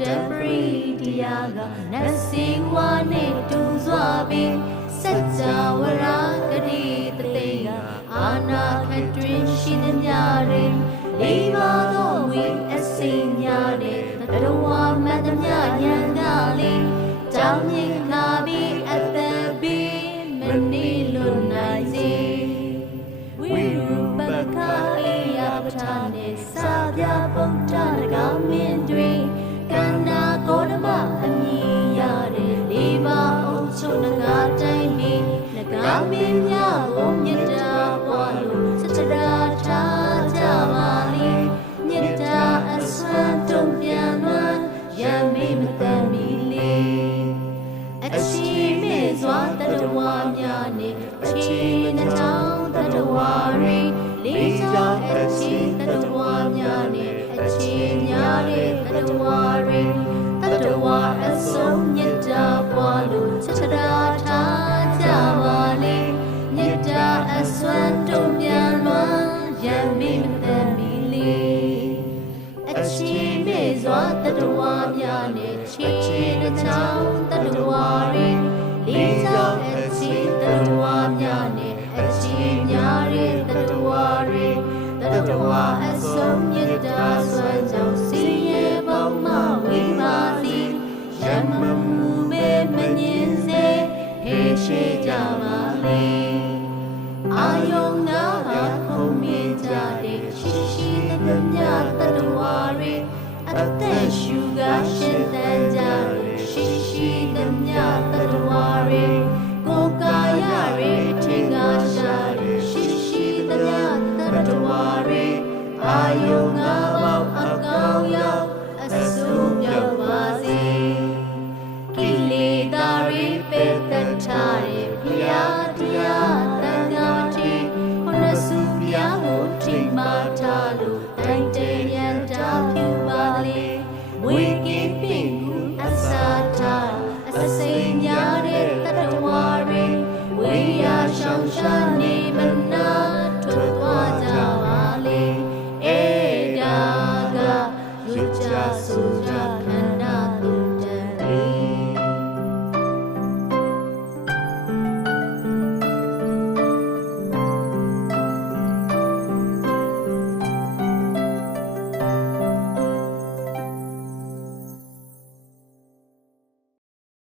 တံပရိတရားကနတ်စင်ဝါနဲ့တူစွာပြီးစัจ java ရာဂတိတသိကအာနာခတွင်ရှိသည်များတွင်လေးပါးသောဝိအစိများတဲ့တတဝါမတ်သမျှယန္တာလေးကြောင်းမြင်လာပြီးအသက်ပြီးမနေလွတ်နိုင်စေဝိရူပကအိယာပဌာနေစာပြဗုဒ္ဓနဂါမင်းတွင်ကန္နာကောဓမအမည်ရတဲ့လေးပါးအုပ်ချုပ်နဂါတိုင်းပြီးနဂါမင်းများကိုမြတ်တာပွားလို့စတရာထားကြပါလိမြတ်တာအစွမ်းတုံ့ပြန်လွန်ရမေမတန်မီလေအချီမေစွာတတဝါများနှင့်အချီနှချောင်းတတဝါရီလေးချောင်းအချီတတဝါများနှင့်အချီများတဲ့တတဝါရီတတဝါအစုံမြတ်တာပွားလို့စတရာထားကြပါလေမြတ်တာအစွမ်းတုံ့ပြန်လွန်ရမေမတန်မီလေအချီမေစွာတတဝါများနှင့်ချီနှချောင်းတတဝါရီလေးချောင်းအချီတတဝါများနှင့်အချီများတဲ့တတဝါရီတတဝါအစုံမြတ်တာစွမ်းကြောင့်စီရဲ့ပေါင်းမဝိပါစီရမမှုမေမငင်းစေဟေရှိကြပါလေအာယုံနာခုံမြင်ကြတဲ့ရှိရှိသမျှတတဝါရီအသက်ရှူကရှင်သန်ကြတဲ့ရှိရှိသမျှတတဝါရီကိုယ်ကာယရေထင်ကရှာတဲ့ရှိရှိသမျှတတဝါရီအာယုံငါပေါင်းအကောင်ရောက်အစိုးပြောက်ပါစေကိလေသာရိပေတ္ထာရေဘုရားတရားတန်ခါတိဟောရစုပြားကိုထိမာထားလို့တိုင်တဲ